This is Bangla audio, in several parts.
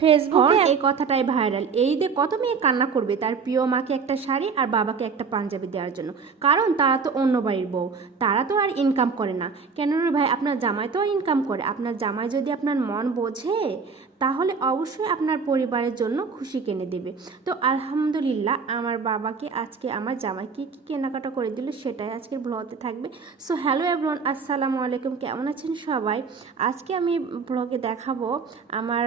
ফেসবুকে এই কথাটাই ভাইরাল। এই দিয়ে কত মেয়ে কান্না করবে তার প্রিয় মাকে একটা শাড়ি আর বাবাকে একটা পাঞ্জাবি দেওয়ার জন্য, কারণ তারা তো অন্য বাড়ির বউ, তারা তো আর ইনকাম করে না। কেন রে ভাই, আপনার জামাই তো ইনকাম করে। আপনার জামাই যদি আপনার মন বোঝে তাহলে অবশ্যই আপনার পরিবারের জন্য খুশি কিনে দেবে। তো আলহামদুলিল্লাহ আমার বাবাকে আজকে আমার জামাই কী কী কেনাকাটা করে দিল সেটাই আজকের ব্লগে থাকবে। সো হ্যালো এভরিওয়ান, আসসালামু আলাইকুম, কেমন আছেন সবাই? আজকে আমি ব্লগে দেখাবো আমার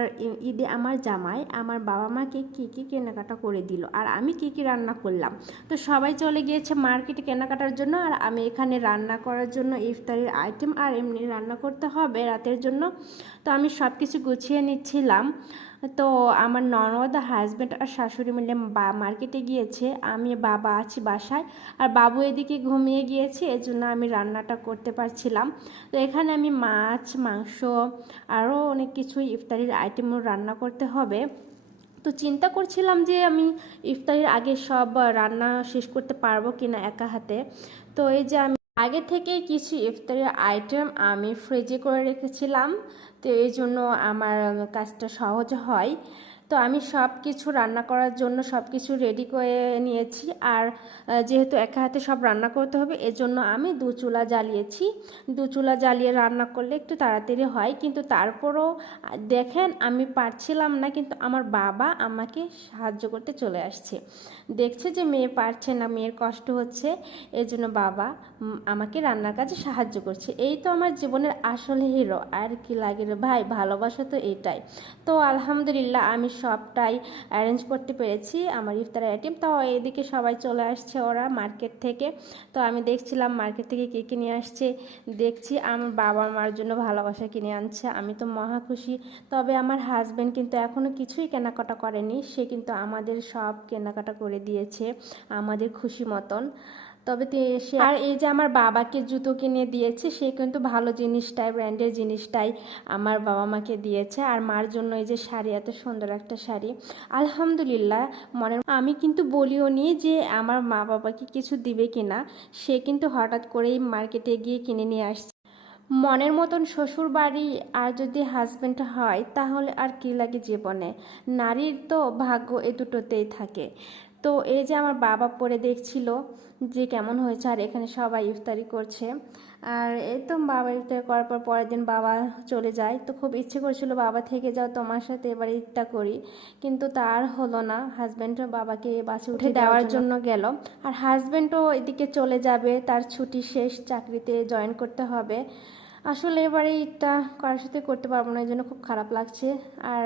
ঈদে আমার জামাই আমার বাবা মাকে কী কী কেনাকাটা করে দিল আর আমি কী কী রান্না করলাম। তো সবাই চলে গিয়েছে মার্কেটে কেনাকাটার জন্য, আর আমি এখানে রান্না করার জন্য ইফতারের আইটেম আর এমনি রান্না করতে হবে রাতের জন্য। তো আমি সব কিছু গুছিয়ে নিচ্ছিলাম। তো আমার ননদ, হাজব্যান্ড আর শাশুড়ি মিলে মার্কেটে গিয়েছে, আমি বাবা আছি বাসায়, আর বাবু এদিকে ঘুমিয়ে গিয়েছে, এজন্য আমি রান্নাটা করতে পারছিলাম। তো এখানে আমি মাছ, মাংস আরও অনেক কিছু ইফতারির আইটেমও রান্না করতে হবে। তো চিন্তা করছিলাম যে আমি ইফতারির আগে সব রান্না শেষ করতে পারবো কিনা একা হাতে। তো এই যে আমি আগে থেকেই কিছু ইফতারের আইটেম আমি ফ্রিজে করে রেখেছিলাম, তো এই জন্য আমার কাজটা সহজ হয়। তো আমি সব কিছু রান্না করার জন্য সব কিছু রেডি করে নিয়েছি, আর যেহেতু একা হাতে সব রান্না করতে হবে এজন্য আমি দু চুলা জ্বালিয়েছি। দু চুলা জ্বালিয়ে রান্না করলে একটু তাড়াতাড়ি হয়, কিন্তু তারপরও দেখেন আমি পারছিলাম না, কিন্তু আমার বাবা আমাকে সাহায্য করতে চলে আসছে। দেখছে যে মেয়ে পারছে না, মেয়ের কষ্ট হচ্ছে, এজন্য বাবা আমাকে রান্নার কাজে সাহায্য করছে। এই তো আমার জীবনের আসল হিরো, আর কি লাগে রে ভাই, ভালোবাসা তো এটাই। তো আলহামদুলিল্লাহ আমি সবটাই অ্যারেঞ্জ করতে পেরেছি আমার ইফতারের আইটেম। তো এদিকে সবাই চলে আসছে ওরা মার্কেট থেকে। তো আমি দেখছিলাম মার্কেট থেকে কী কী নিয়ে আসছে, দেখছি আমার বাবা মার জন্য ভালোবাসা কিনে আনছে, আমি তো মহা খুশি। তবে আমার হাজব্যান্ড কিন্তু এখনও কিছুই কেনাকাটা করেনি, সে কিন্তু আমাদের সব কেনাকাটা করে দিয়েছে আমাদের খুশি মতন। তবে সে আর এই যে আমার বাবাকে জুতো কিনে দিয়েছে, সে কিন্তু ভালো জিনিসটাই, ব্র্যান্ডের জিনিসটাই আমার বাবা মাকে দিয়েছে। আর মার জন্য এই যে শাড়ি, এত সুন্দর একটা শাড়ি, আলহামদুলিল্লাহ। আমি কিন্তু বলিও নি যে আমার মা বাবাকে কিছু দিবে কিনা, সে কিন্তু হঠাৎ করেই মার্কেটে গিয়ে কিনে নিয়ে আসছে। মনের মতন শ্বশুর বাড়ি আর যদি হাজব্যান্ড হয় তাহলে আর কি লাগে জীবনে। নারীর তো ভাগ্য এ দুটোতেই থাকে। তো এই যে আমার বাবা পরে দেখছিল যে কেমন হয়েছে, আর এখানে সবাই ইফতারি করছে। আর এই তো বাবা ইফতারি করার পর পরের দিন বাবা চলে যায়। তো খুব ইচ্ছে করছিল বাবা থেকে যাও, তোমার সাথে এবার ঈদটা করি, কিন্তু তার হলো না। হাজব্যান্ড বাবাকে বাসে উঠে দেওয়ার জন্য গেল, আর হাজব্যান্ডও এদিকে চলে যাবে, তার ছুটি শেষ, চাকরিতে জয়েন করতে হবে। আসলে এবারে ঈদটা কারোর সাথে করতে পারবো না, এই জন্য খুব খারাপ লাগছে। আর